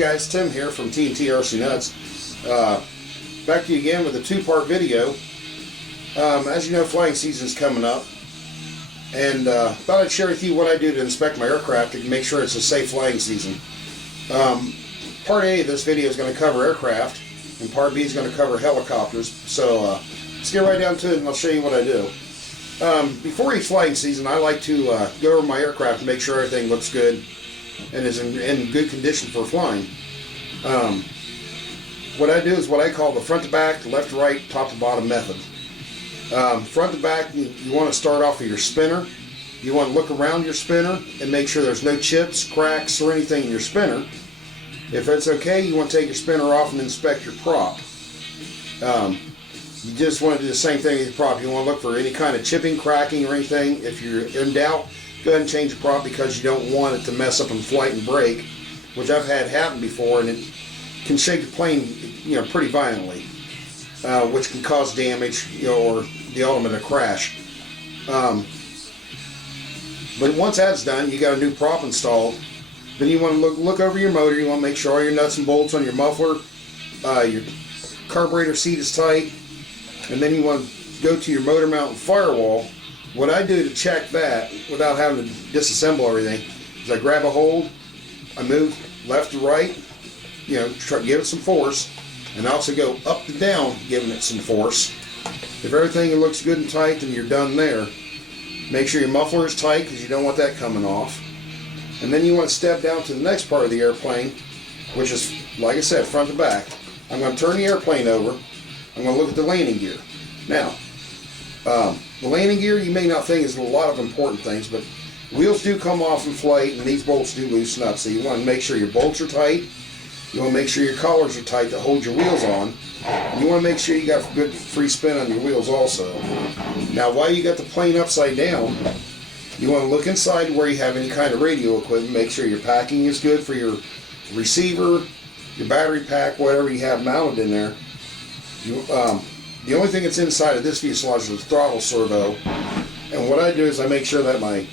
guys, Tim here from T&T RC Nuts. Back to you again with a two-part video. As you know, flying season is coming up, and thought I'd share with you what I do to inspect my aircraft to make sure it's a safe flying season. Part A of this video is going to cover aircraft, and Part B is going to cover helicopters. So let's get right down to it, and I'll show you what I do. Before each flying season, I like to go over my aircraft and make sure everything looks good and is in good condition for flying. What I do is what I call the front to back, left to right, top to bottom method. Front to back, you want to start off with your spinner. You want to look around your spinner and make sure there's no chips, cracks, or anything in your spinner. If it's okay, you want to take your spinner off and inspect your prop. You just want to do the same thing with your prop. You want to look for any kind of chipping, cracking, or anything. If you're in doubt, go ahead and change the prop because you don't want it to mess up in flight and break, which I've had happen before, and it can shake the plane, pretty violently, which can cause damage, or the ultimate a crash. But once that's done, you got a new prop installed. Then you want to look over your motor. You want to make sure all your nuts and bolts on your muffler, your carburetor seat is tight, and then you want to go to your motor mount and firewall. What I do to check that without having to disassemble everything is I grab a hold, I move left to right, try to give it some force, and also go up to down giving it some force. If everything looks good and tight, then you're done there. Make sure your muffler is tight because you don't want that coming off. And then you want to step down to the next part of the airplane, which is, like I said, front to back. I'm going to turn the airplane over. I'm going to look at the landing gear. Now, the landing gear you may not think is a lot of important things, but wheels do come off in flight and these bolts do loosen up. So you want to make sure your bolts are tight. You want to make sure your collars are tight to hold your wheels on. And you want to make sure you got good free spin on your wheels also. Now while you got the plane upside down, you want to look inside where you have any kind of radio equipment. Make sure your packing is good for your receiver, your battery pack, whatever you have mounted in there. The only thing that's inside of this fuselage is the throttle servo, and what I do is I make sure that my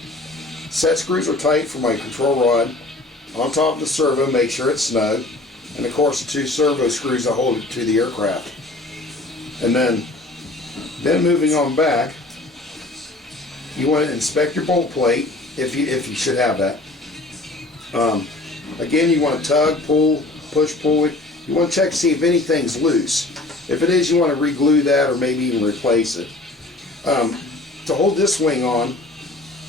set screws are tight for my control rod. On top of the servo, make sure it's snug, and of course the two servo screws that hold it to the aircraft. And then moving on back, you want to inspect your bolt plate if you should have that. Again, you want to tug, pull, push, pull. You want to check to see if anything's loose. If it is, you want to re-glue that or maybe even replace it. To hold this wing on,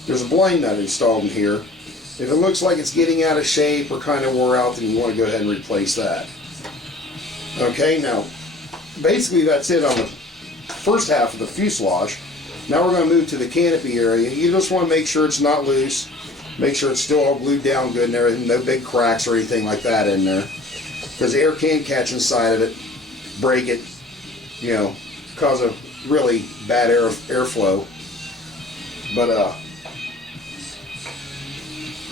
there's a blind nut installed in here. If it looks like it's getting out of shape or kind of wore out, then you want to go ahead and replace that. Okay, now basically that's it on the first half of the fuselage. Now we're going to move to the canopy area. You just want to make sure it's not loose. Make sure it's still all glued down good and everything. No big cracks or anything like that in there, because air can catch inside of it, break it, cause a really bad airflow. But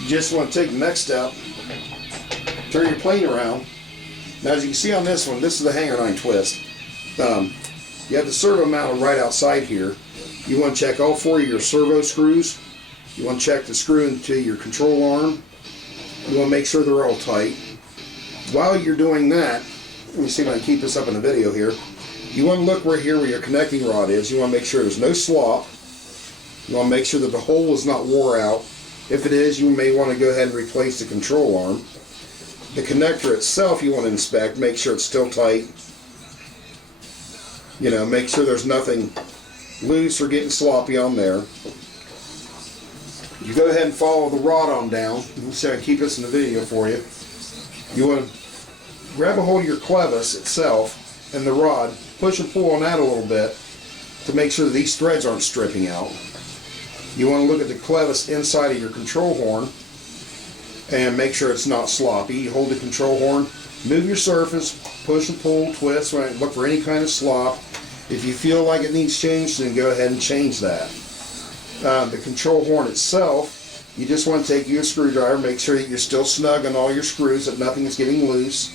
you just want to take the next step, turn your plane around. Now as you can see on this one, this is the hanger 9 twist. You have the servo mounted right outside here. You want to check all 4 of your servo screws. You want to check the screw into your control arm. You want to make sure they're all tight. While you're doing that, let me see if I can keep this up in the video here. You want to look where your connecting rod is. You want to make sure there's no slop. You want to make sure that the hole is not wore out. If it is, you may want to go ahead and replace the control arm. The connector itself you want to inspect, make sure it's still tight. Make sure there's nothing loose or getting sloppy on there. You go ahead and follow the rod on down. So I keep this in the video for you. You want to grab a hold of your clevis itself and the rod, push and pull on that a little bit to make sure that these threads aren't stripping out. You want to look at the clevis inside of your control horn and make sure it's not sloppy. You hold the control horn, move your surface, push and pull, twist, look for any kind of slop. If you feel like it needs changed, then go ahead and change that. The control horn itself, you just want to take your screwdriver, make sure that you're still snug on all your screws, that nothing is getting loose.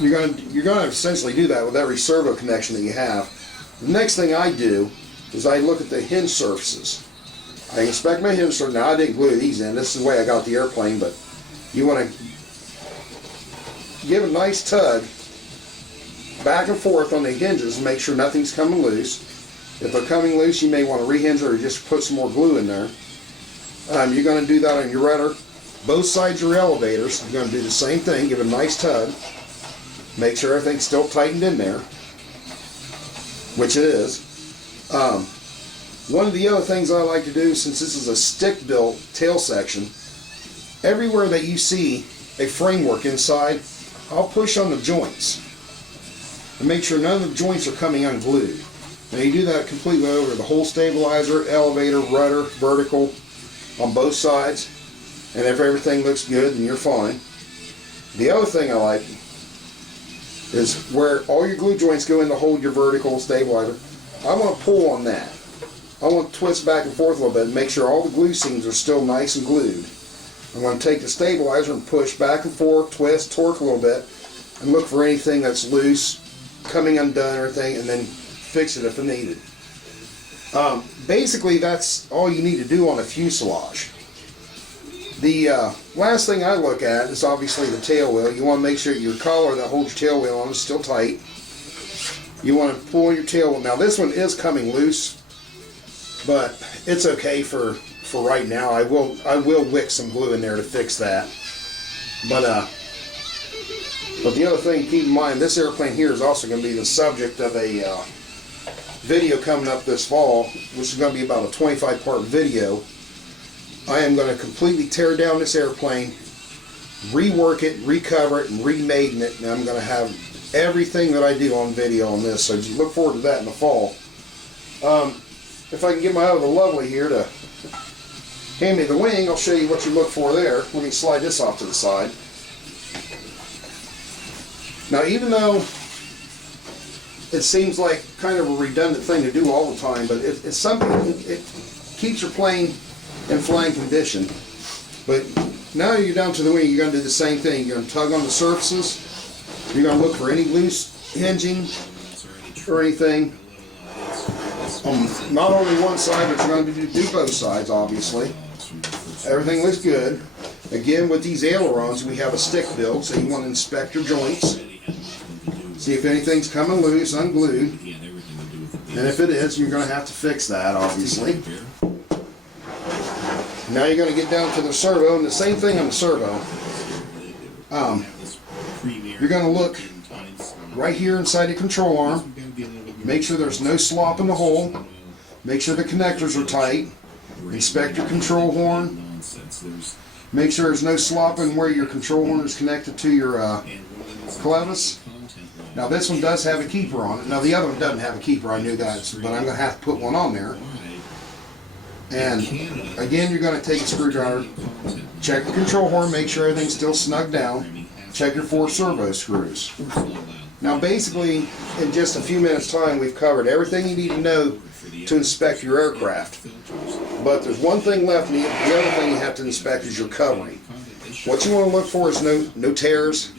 You're going to essentially do that with every servo connection that you have. The next thing I do is I look at the hinge surfaces. I inspect my hinge surface. Now I didn't glue these in. This is the way I got the airplane, but You want to give a nice tug back and forth on the hinges and make sure nothing's coming loose. If they're coming loose, you may want to rehinge or just put some more glue in there. You're going to do that on your rudder. Both sides of your elevators, you're going to do the same thing. Give a nice tug. Make sure everything's still tightened in there, which it is. One of the other things I like to do, since this is a stick-built tail section, everywhere that you see a framework inside, I'll push on the joints and make sure none of the joints are coming unglued. Now you do that completely over the whole stabilizer, elevator, rudder, vertical, on both sides, and if everything looks good, then you're fine. The other thing I like is where all your glue joints go in to hold your vertical stabilizer, I want to pull on that. I want to twist back and forth a little bit and make sure all the glue seams are still nice and glued. I'm going to take the stabilizer and push back and forth, twist, torque a little bit, and look for anything that's loose, coming undone or anything, and then fix it if needed. Basically, that's all you need to do on a fuselage. The last thing I look at is obviously the tail wheel. You want to make sure your collar that holds your tail wheel on is still tight. You want to pull your tail wheel. Now this one is coming loose, but it's okay for right now. I will wick some glue in there to fix that. But the other thing to keep in mind, this airplane here is also going to be the subject of a video coming up this fall, which is going to be about a 25-part video. I am going to completely tear down this airplane, rework it, recover it, and remake it, and I'm going to have everything that I do on video on this, so just look forward to that in the fall. If I can get my other lovely here to hand me the wing, I'll show you what you look for there. Let me slide this off to the side. Now, even though it seems like kind of a redundant thing to do all the time, but it's something, it keeps your plane in flying condition. But now you're down to the wing, you're going to do the same thing. You're going to tug on the surfaces. You're going to look for any loose hinging or anything. Not only one side, but you're going to do both sides, obviously. Everything looks good. Again, with these ailerons, we have a stick build, so you want to inspect your joints. See if anything's coming loose, unglued. And if it is, you're going to have to fix that, obviously. Now you're going to get down to the servo, and the same thing on the servo. You're going to look right here inside the control arm. Make sure there's no slop in the hole. Make sure the connectors are tight. Inspect your control horn. Make sure there's no slop in where your control horn is connected to your clevis. Now this one does have a keeper on it. Now the other one doesn't have a keeper, I knew that, but I'm going to have to put one on there. And again, you're going to take a screwdriver, check the control horn, make sure everything's still snug down, check your 4 servo screws. Now basically, in just a few minutes time, we've covered everything you need to know to inspect your aircraft. But there's one thing left, and the other thing you have to inspect is your covering. What you want to look for is no tears,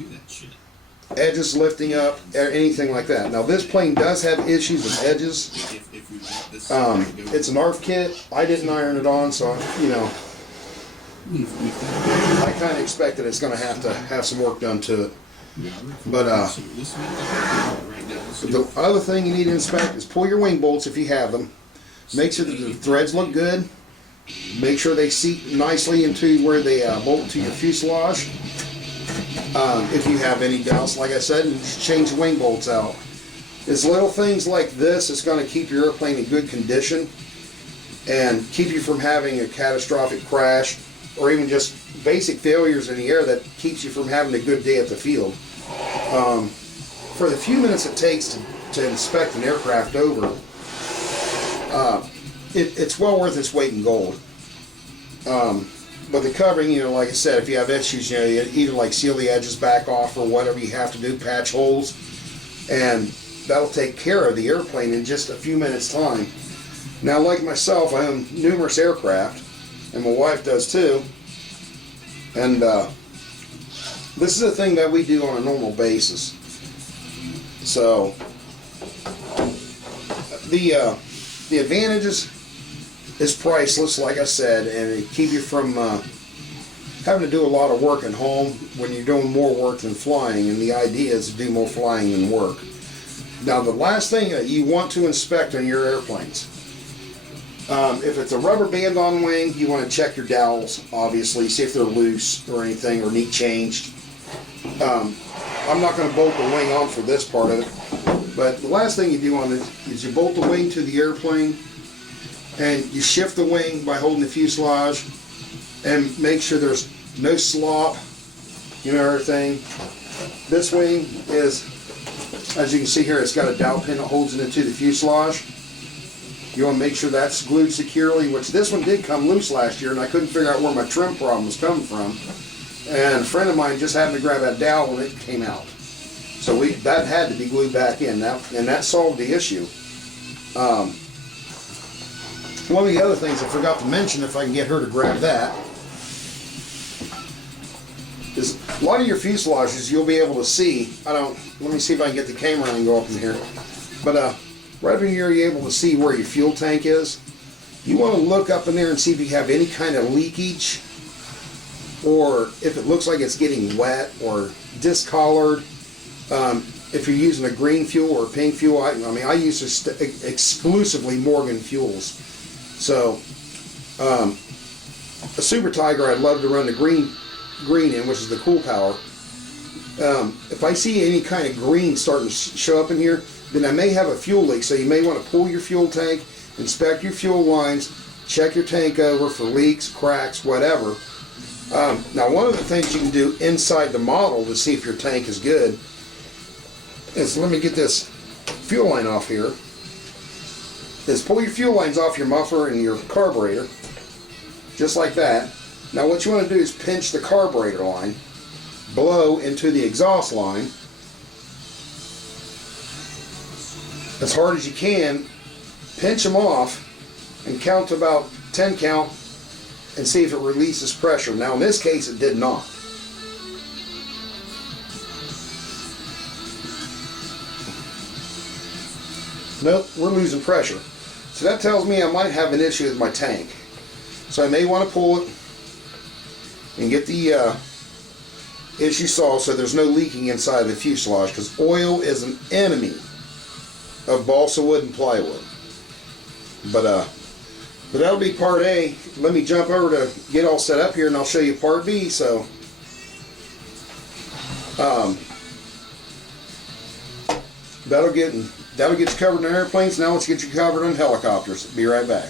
edges lifting up, anything like that. Now this plane does have issues with edges. It's an ARF kit. I didn't iron it on, so you know, I kind of expect that it's going to have some work done to it. But the other thing you need to inspect is pull your wing bolts if you have them. Make sure that the threads look good. Make sure they seat nicely into where they bolt to your fuselage. If you have any doubts, like I said, just change the wing bolts out. It's little things like this that's going to keep your airplane in good condition and keep you from having a catastrophic crash or even just basic failures in the air that keeps you from having a good day at the field. For the few minutes it takes to inspect an aircraft over, it's well worth its weight in gold. But the covering, you know, like I said, if you have issues, you know, you either like seal the edges back off or whatever you have to do, patch holes, and that'll take care of the airplane in just a few minutes time. Now, like myself, I own numerous aircraft, and my wife does too, and this is a thing that we do on a normal basis. So the advantages is priceless, like I said, and it keep you from having to do a lot of work at home when you're doing more work than flying, and the idea is to do more flying than work. Now, the last thing that you want to inspect on your airplanes, if it's a rubber band on wing, you want to check your dowels, obviously, see if they're loose or anything or need changed. I'm not going to bolt the wing on for this part of it, but the last thing you do on it is you bolt the wing to the airplane, and you shift the wing by holding the fuselage and make sure there's no slop, everything. This wing is, as you can see here, it's got a dowel pin that holds it into the fuselage. You want to make sure that's glued securely, which this one did come loose last year, and I couldn't figure out where my trim problem was coming from. And a friend of mine just happened to grab that dowel when it came out. So that had to be glued back in, and that solved the issue. One of the other things I forgot to mention, if I can get her to grab that, is a lot of your fuselages you'll be able to see. Let me see if I can get the camera and go up in here. But right up in here you're able to see where your fuel tank is. You want to look up in there and see if you have any kind of leakage, or if it looks like it's getting wet or discolored. If you're using a green fuel or a pink fuel, I use exclusively Morgan fuels. So a Super Tiger, I'd love to run the green in, which is the cool power. If I see any kind of green starting to show up in here, then I may have a fuel leak. So you may want to pull your fuel tank, inspect your fuel lines, check your tank over for leaks, cracks, whatever. Now, one of the things you can do inside the model to see if your tank is good is, let me get this fuel line off here, is pull your fuel lines off your muffler and your carburetor, just like that. Now what you want to do is pinch the carburetor line, blow into the exhaust line as hard as you can, pinch them off, and count to about 10 count and see if it releases pressure. Now in this case it did not. Nope, we're losing pressure. So that tells me I might have an issue with my tank. So I may want to pull it and get the issue solved so there's no leaking inside the fuselage, because oil is an enemy of balsa wood and plywood. But that'll be part A. Let me jump over to get all set up here and I'll show you part B. So that'll get you covered in airplanes. Now let's get you covered on helicopters. Be right back.